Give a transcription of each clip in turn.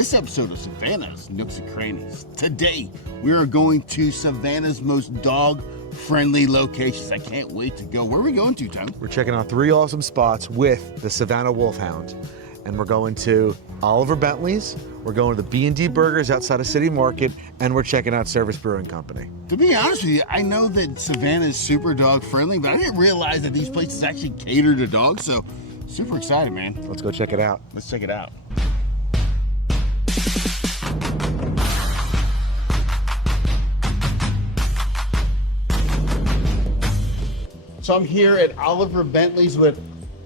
this episode of Savannah's Nooks and Crannies. Today, we are going to Savannah's most dog-friendly locations. I can't wait to go. Where are we going to, Tom? We're checking out 3 awesome spots with the Savannah Wolfhound. And we're going to Oliver Bentleys, we're going to the B&D Burgers outside of City Market, and we're checking out Service Brewing Company. To be honest with you, I know that Savannah is super dog-friendly, but I didn't realize that these places actually cater to dogs, so super excited, man. Let's go check it out. Let's check it out. So I'm here at Oliver Bentleys with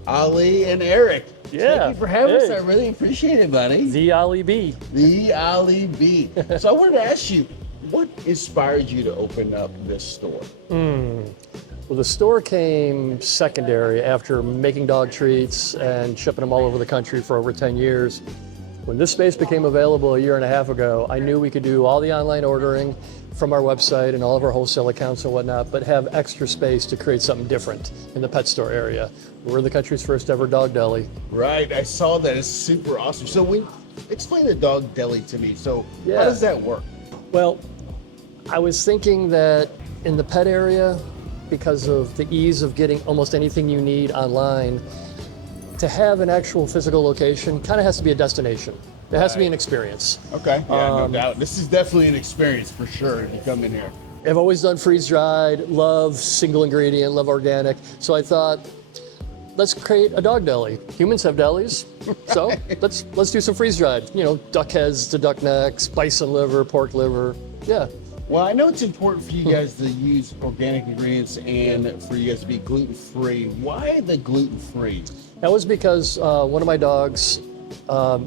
Ali and Eric. Yeah. Thank you for having us. I really appreciate it, buddy. The Ali B. The Ali B. So I wanted to ask you, what inspired you to open up this store? Well, the store came secondary after making dog treats and shipping them all over the country for over 10 years. When this space became available a year and a half ago, I knew we could do all the online ordering from our website and all of our wholesale accounts and whatnot, but have extra space to create something different in the pet store area. We're the country's first ever dog deli. Right, I saw that. It's super awesome. So explain the dog deli to me. So Yeah. how does that work? Well, I was thinking that in the pet area, because of the ease of getting almost anything you need online, to have an actual physical location kind of has to be a destination. It has to be an experience. Okay, yeah, no doubt. This is definitely an experience for sure if you come in here. I've always done freeze-dried, love single ingredient, love organic. So I thought, let's create a dog deli. Humans have delis, so let's do some freeze-dried. You know, duck heads to duck necks, bison liver, pork liver, yeah. Well, I know it's important for you guys to use organic ingredients and for you guys to be gluten-free. Why the gluten-free? That was because one of my dogs,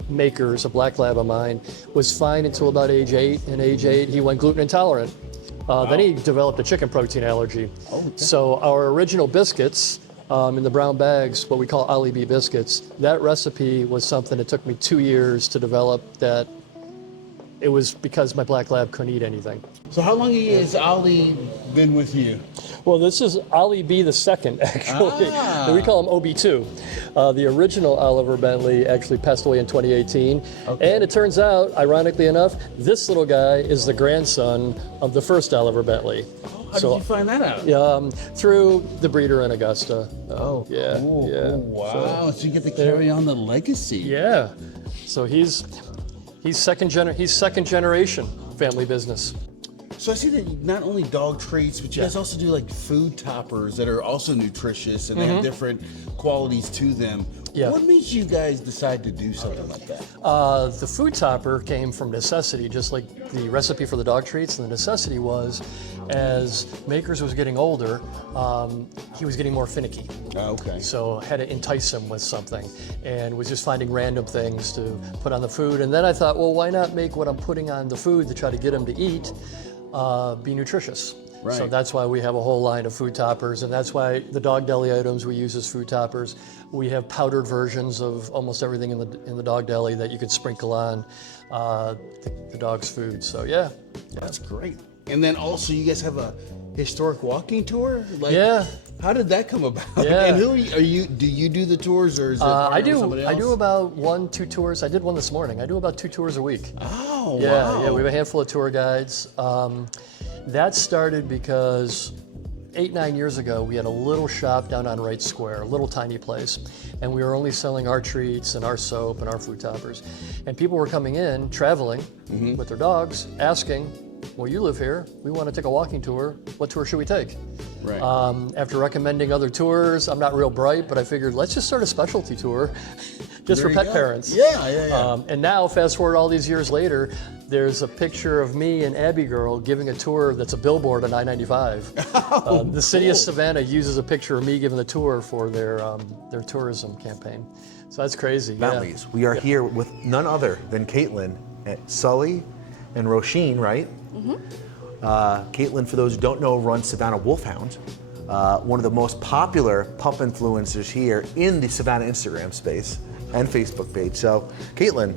makers, a black lab of mine, was fine until about age 8. And age 8, he went gluten intolerant. Then he developed a chicken protein allergy. Oh, okay. So our original biscuits in the brown bags, what we call Ali B biscuits, that recipe was something that took me 2 years to develop. That it was because my black lab couldn't eat anything. So how long has Ali been with you? Well, this is Ali B the second, actually. We call him OB2. The original Oliver Bentley actually passed away in 2018. Okay. And it turns out, ironically enough, this little guy is the grandson of the first Oliver Bentley. How did you find that out? Through the breeder in Augusta. Yeah, cool. yeah. Oh, wow, so you get to carry on the legacy. Yeah, so he's second generation family business. So I see that you not only dog treats, but you guys also do like food toppers that are also nutritious and they have different qualities to them. Yeah. What made you guys decide to do something like that? The food topper came from necessity, just like the recipe for the dog treats. And the necessity was, as Makers was getting older, he was getting more finicky. Okay. So had to entice him with something, and was just finding random things to put on the food. And then I thought, well, why not make what I'm putting on the food to try to get him to eat be nutritious? Right. So that's why we have a whole line of food toppers, and that's why the dog deli items we use as food toppers. We have powdered versions of almost everything in the dog deli that you could sprinkle on the dog's food. So yeah. That's great. And then also you guys have a historic walking tour? Yeah. How did that come about? Yeah. And who are you? Do you do the tours or is it I somebody else? do about 1-2 tours. I did one this morning. I do about 2 tours a week. Oh, Yeah, wow. yeah, we have a handful of tour guides. That started because 8-9 years ago, we had a little shop down on Wright Square, a little tiny place, and we were only selling our treats and our soap and our food toppers. And people were coming in, traveling with their dogs, asking, well, you live here, we want to take a walking tour. What tour should we take? Right. After recommending other tours, I'm not real bright, but I figured let's just start a specialty tour just for pet parents. Yeah. And now, fast forward all these years later, there's a picture of me and Abby Girl giving a tour that's a billboard on I-95. The city of Savannah uses a picture of me giving the tour for their tourism campaign. So that's crazy. Bentleys. We are here with none other than Caitlin at Sully and Roshin, right? Caitlin, for those who don't know, runs Savannah Wolfhound, one of the most popular pup influencers here in the Savannah Instagram space and Facebook page. So, Caitlin,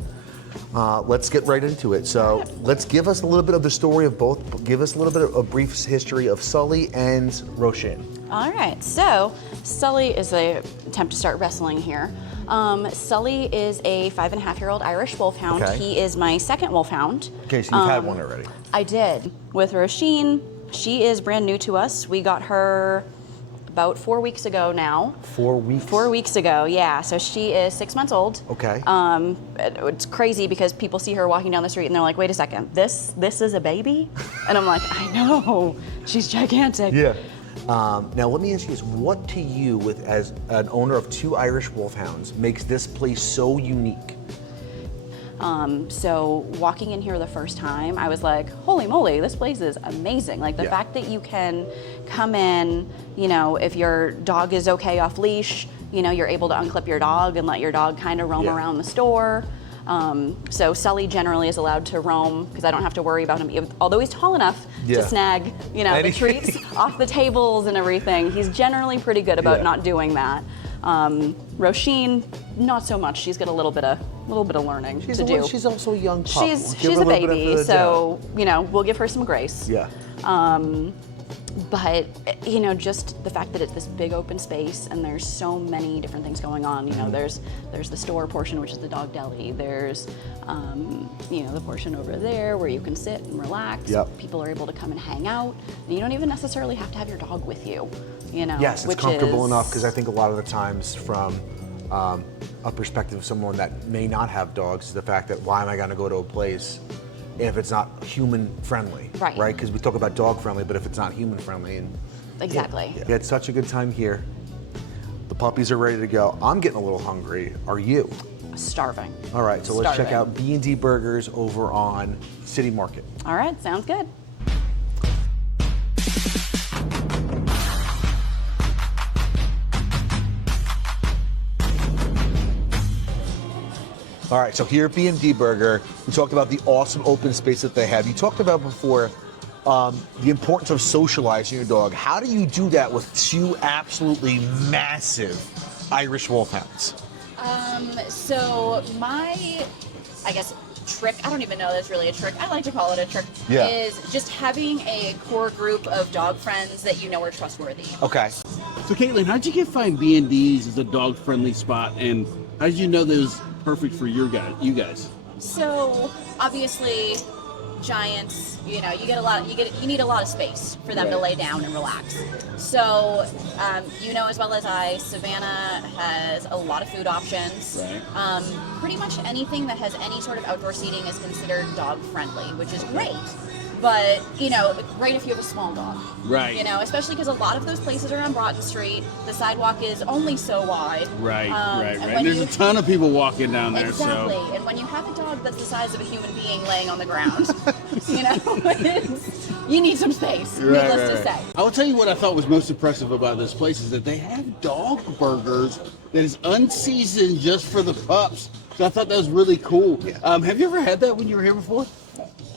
let's get right into it. So, let's give us a little bit of the story of both. Give us a little bit of a brief history of Sully and Roshin. All right, so Sully is an attempt to start wrestling here. Sully is a 5.5-year-old Irish Wolfhound. Okay. He is my second Wolfhound. Okay, so you've had one already. I did. With Roshin, she is brand new to us. We got her about 4 weeks ago now. 4 weeks? 4 weeks ago, yeah. So she is 6 months old. Okay. It's crazy because people see her walking down the street and they're like, wait a second, this is a baby? And I'm like, I know, she's gigantic. Yeah. Now let me ask you this, what to you, as an owner of 2 Irish Wolfhounds, makes this place so unique? So walking in here the first time, I was like, holy moly, this place is amazing. Like the fact that you can come in, you know, if your dog is okay off leash, you know, you're able to unclip your dog and let your dog kind of roam around the store. So Sully generally is allowed to roam because I don't have to worry about him, although he's tall enough to snag, you know, the treats off the tables and everything. He's generally pretty good about not doing that. Roshin, not so much. She's got a little bit of learning to do. She's also a young pup. She's a baby, so you know, we'll give her some grace. Yeah. But you know, just the fact that it's this big open space and there's so many different things going on. You know, there's the store portion, which is the dog deli. There's you know, the portion over there where you can sit and relax. Yep. People are able to come and hang out. And you don't even necessarily have to have your dog with you. You know. Yes, it's comfortable enough, because I think a lot of the times from a perspective of someone that may not have dogs is the fact that why am I going to go to a place if it's not human friendly, right? Because we talk about dog friendly, but if it's not human friendly, and exactly. We had such a good time here. The puppies are ready to go. I'm getting a little hungry. Are you? Starving. All right, so let's check out B&D Burgers over on City Market. All right, sounds good. All right, so here at B&D Burger, we talked about the awesome open space that they have. You talked about before the importance of socializing your dog. How do you do that with 2 absolutely massive Irish Wolfhounds? So my, I guess, trick, I don't even know that's really a trick, I like to call it a trick, is just having a core group of dog friends that you know are trustworthy. Okay. So Caitlin, how'd you find B&D's as a dog-friendly spot, and how did you know that it was perfect for you guys? So obviously, giants, you know, you need a lot of space for them to lay down and relax. So, you know as well as I, Savannah has a lot of food options. Right. Pretty much anything that has any sort of outdoor seating is considered dog friendly, which is great. But, you know, great if you have a small dog. Right. You know, especially because a lot of those places are on Broughton Street. The sidewalk is only so wide. Right. And There's a ton of people walking down there. Exactly. So. And when you have a dog that's the size of a human being laying on the ground, you know, you need some space, needless to say. I will tell you what I thought was most impressive about this place is that they have dog burgers that is unseasoned just for the pups. So I thought that was really cool. Have you ever had that when you were here before?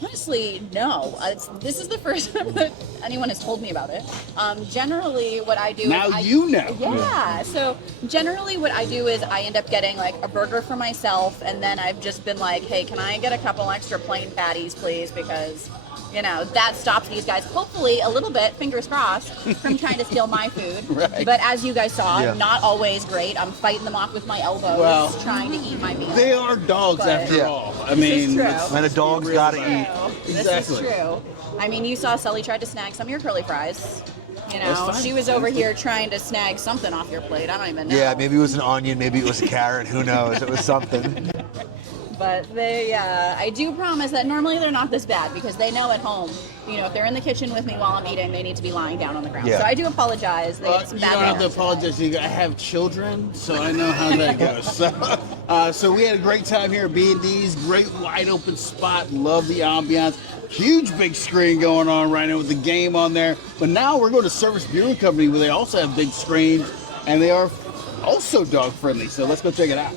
Honestly, no. This is the first time that anyone has told me about it. Generally, what I do now is you know. Yeah. So generally, what I do is I end up getting like a burger for myself, and then I've just been like, hey, can I get a couple extra plain patties, please? Because, you know, that stops these guys, hopefully a little bit, fingers crossed, from trying to steal my food. Right. But as you guys saw, not always great. I'm fighting them off with my elbows, trying to eat my meal. They are dogs after all. I mean, and a dog's got to eat. This is true. I mean, you saw Sully tried to snag some of your curly fries. You know, she was over here trying to snag something off your plate. I don't even know. Yeah, maybe it was an onion, maybe it was a carrot, who knows? It was something. But they, I do promise that normally they're not this bad because they know at home, you know, if they're in the kitchen with me while I'm eating, they need to be lying down on the ground. So I do apologize. They get some you bad don't have to manners. apologize. I have children, so I know how that goes. So we had a great time here at B&D's. Great wide open spot. Love the ambiance. Huge big screen going on right now with the game on there. But now we're going to Service Brewing Company where they also have big screens and they are also dog friendly. So let's go check it out.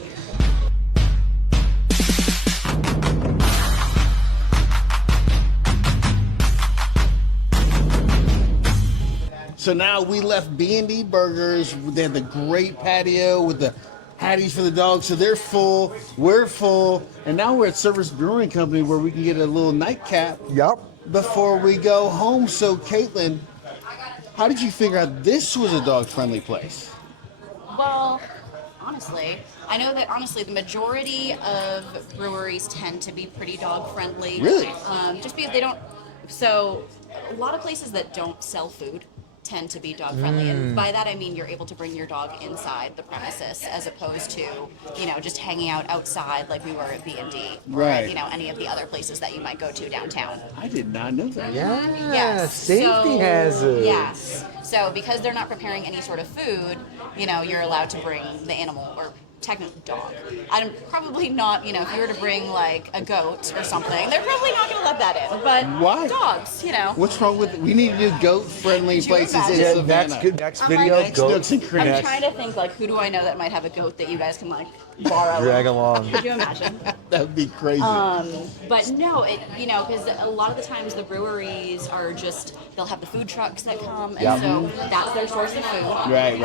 So now we left B&D Burgers. They had the great patio with the patties for the dogs. So they're full, we're full, and now we're at Service Brewing Company where we can get a little nightcap before we go home. So Caitlin, how did you figure out this was a dog-friendly place? Well, honestly, I know that honestly, the majority of breweries tend to be pretty dog friendly. Really? Just because they don't. So, a lot of places that don't sell food tend to be dog friendly, and by that I mean you're able to bring your dog inside the premises as opposed to just hanging out outside like we were at B&D or Right. any of the other places that you might go to downtown. I did not know that. Yeah, Yes. safety So, hazard. Yes. So because they're not preparing any sort of food, you're allowed to bring the animal or technically dog. I'm probably not, if you were to bring like a goat or something, they're probably not going to let that in. But Why? dogs, What's wrong with it? We need to do goat-friendly Could you places in imagine? Yeah, Savannah. next I'm video, like- Next goats. Nooks and I'm Crannies. trying to think like who do I know that might have a goat that you guys can like borrow? Drag along. Could you imagine? That would be crazy. But no, because a lot of the times the breweries are they'll have the food trucks that come, and Yep. so that's their source of food. Right.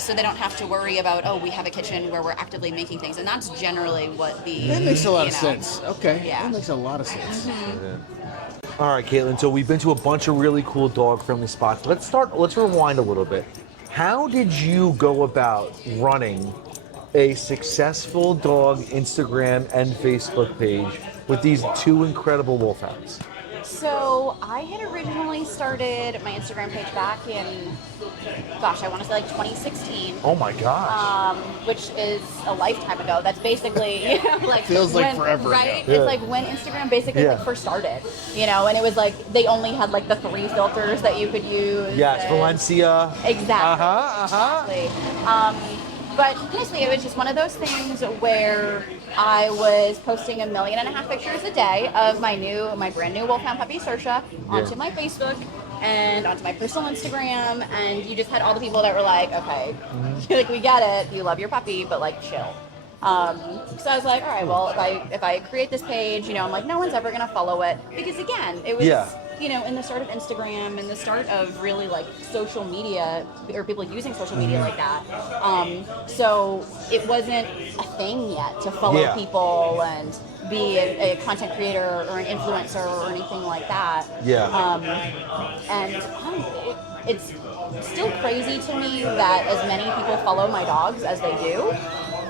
So they don't have to worry about, we have a kitchen where we're actively making things, and that's generally what the. That makes a lot of sense. Okay. Yeah. That makes a lot of sense. All right, Caitlin. So we've been to a bunch of really cool dog-friendly spots. Let's rewind a little bit. How did you go about running a successful dog Instagram and Facebook page with these two incredible wolfhounds? So I had originally started my Instagram page back in, I want to say like 2016. Oh my gosh. Which is a lifetime ago. That's basically, like Feels like when- forever ago. right? Yeah. It's like when Instagram basically Yeah. like first started, and it was like they only had like the 3 filters that you could use. Yes, and- Valencia. Exactly. Uh-huh. Exactly. But honestly, it was just one of those things where I was posting 1.5 million pictures a day of my brand new Wolfhound puppy Saoirse onto my Facebook and onto my personal Instagram, and you just had all the people that were like, okay, like we get it, you love your puppy, but like chill. So I was like, all right, well, if I create this page, I'm like, no one's ever gonna follow it because again, it was. Yeah. In the start of Instagram and the start of really like social media or people using social media like that. So it wasn't a thing yet to follow Yeah. people and be a content creator or an influencer or anything like that. Yeah. It's still crazy to me that as many people follow my dogs as they do.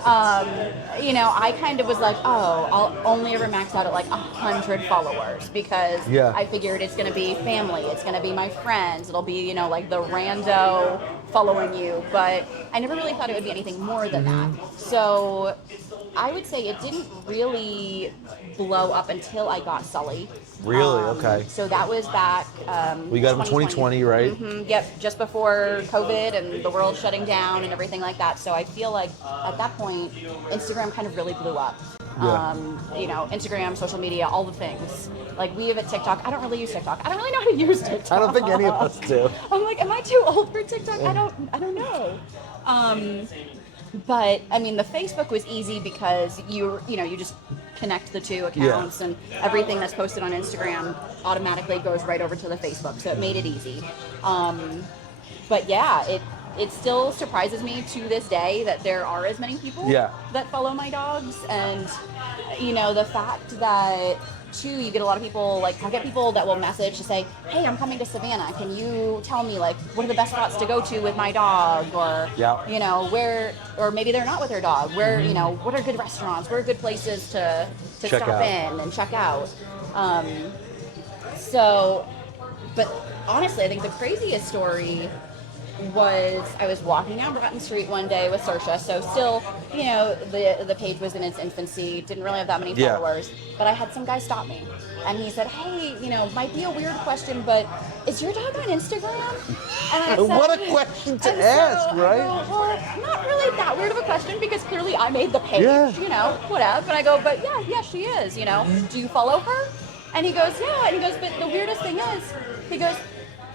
I kind of was like, I'll only ever max out at like 100 followers because Yeah. I figured it's going to be family, it's going to be my friends, it'll be, like the rando following you, but I never really thought it would be anything more than that. So I would say it didn't really blow up until I got Sully. Really? Okay. So that was back. We got him in 2020, right? Yep, just before COVID and the world shutting down and everything like that. So I feel like at that point, Instagram kind of really blew up. Yeah. Instagram, social media, all the things. Like we have a TikTok. I don't really use TikTok. I don't really know how to use TikTok. I don't think any of us do. I'm like, am I too old for TikTok? I don't know. But I mean, the Facebook was easy because you just connect the two accounts and everything that's posted on Instagram automatically goes right over to the Facebook, so it made it easy. But yeah, it still surprises me to this day that there are as many people that follow my dogs, and the fact that too, you get a lot of people, like, I'll get people that will message to say, hey, I'm coming to Savannah. Can you tell me, like, what are the best spots to go to with my dog? Or, where, or maybe they're not with their dog. Where, what are good restaurants? Where are good places to Check stop out. in and check out? But honestly, I think the craziest story was I was walking down Broughton Street one day with Saoirse, so still, the page was in its infancy, didn't really have that many followers, but I had some guy stop me, and he said, hey, might be a weird question, but is your dog on Instagram? And I said, What a question to and ask, so right? I go, well, not really that weird of a question, because clearly I made the page, Yeah. whatever, and I go, but yeah, she is, do you follow her? And he goes, yeah, and he goes, but the weirdest thing is, he goes,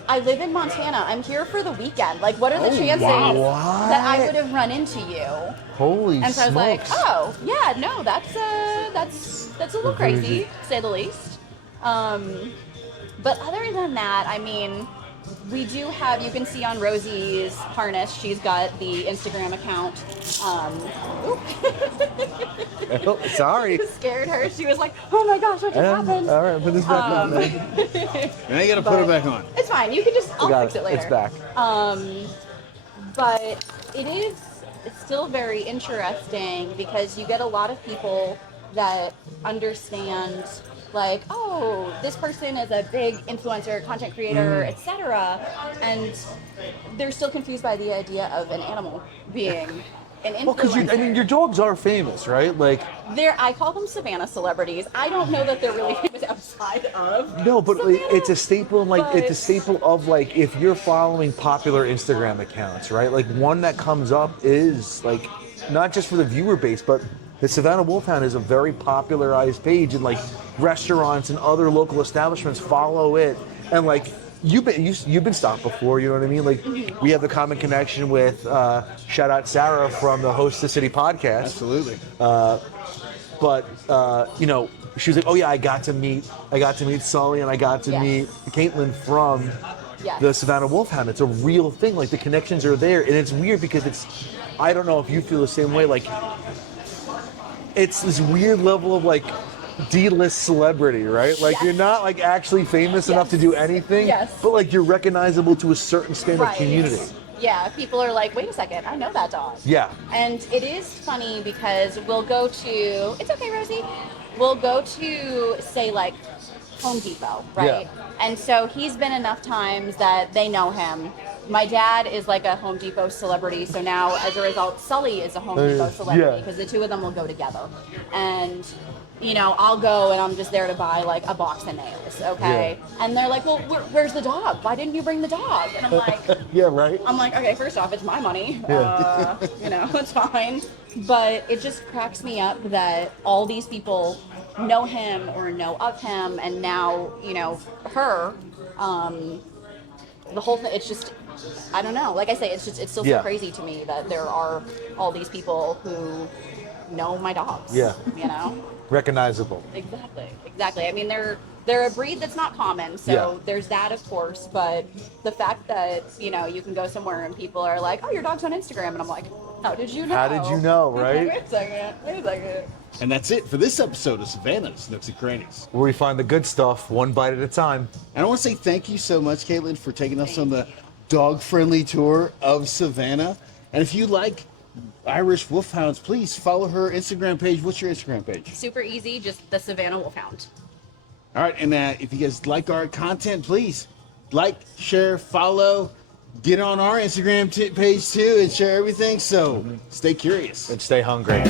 I live in Montana. I'm here for the weekend. Like, what are the chances that I would have run into you? Holy And so I was smokes. like, oh, yeah, no, that's a little crazy, to say the least. But other than that, I mean, we do have, you can see on Rosie's harness, she's got the Instagram account. Oh, sorry. Scared her. She was like, oh my gosh, what just happened? All right, put this back on. And I gotta put it back on. It's fine. You can just, I'll fix it later. It's back. But it is it's still very interesting because you get a lot of people that understand like, oh, this person is a big influencer, content creator, etc. And they're still confused by the idea of an animal being an influencer. Well, because your dogs are famous, right? Like, I call them Savannah celebrities. I don't know that they're really famous outside of no, but Savannah, it's a staple. It's a but- staple of like if you're following popular Instagram accounts, right? Like one that comes up is like not just for the viewer base, but the Savannah Wolfhound is a very popularized page, and like restaurants and other local establishments follow it, and like. You've been stopped before, you know what I mean? Like, we have the common connection with shout out Sarah from the Host the City podcast. Absolutely. But you know, she was like, "Oh yeah, I got to meet Sully, and I got to Yes. meet Caitlin from Yes. the Savannah Wolfhound." It's a real thing. Like the connections are there, and it's weird because I don't know if you feel the same way. Like, it's this weird level of like D-list celebrity, right? Like Yes. you're not like actually famous enough to do anything, Yes. but like you're recognizable to a certain span of community. Yeah, people are like, wait a second, I know that dog. Yeah. And it is funny because we'll go to, it's okay, Rosie. We'll go to, say, like, Home Depot, right? Yeah. And so he's been enough times that they know him. My dad is like a Home Depot celebrity, so now as a result, Sully is a Home Depot celebrity yeah. because the two of them will go together. And you know, I'll go and I'm just there to buy like a box of nails, okay? Yeah. And they're like, well, where's the dog? Why didn't you bring the dog? And I'm like, Yeah, right. okay, first off, it's my money. Yeah. You know, it's fine. But it just cracks me up that all these people know him or know of him, and now, you know, her, the whole thing, it's just, I don't know. Like I say, it's still Yeah. so crazy to me that there are all these people who know my dogs. Yeah. You know? Recognizable. Exactly. I mean, they're a breed that's not common, so Yeah. there's that, of course. But the fact that you know you can go somewhere and people are like, "Oh, your dog's on Instagram," and I'm like, "How did you know? How did you know, right? Wait a second. And that's it for this episode of Savannah's Nooks and Crannies. Where we find the good stuff, one bite at a time. And I want to say thank you so much, Caitlin, for taking us on the dog-friendly tour of Savannah. And if you like Irish Wolfhounds, please follow her Instagram page. What's your Instagram page? Super easy, just the Savannah Wolfhound. All right, and if you guys like our content, please like, share, follow, get on our Instagram page too, and share everything. So stay curious. And stay hungry.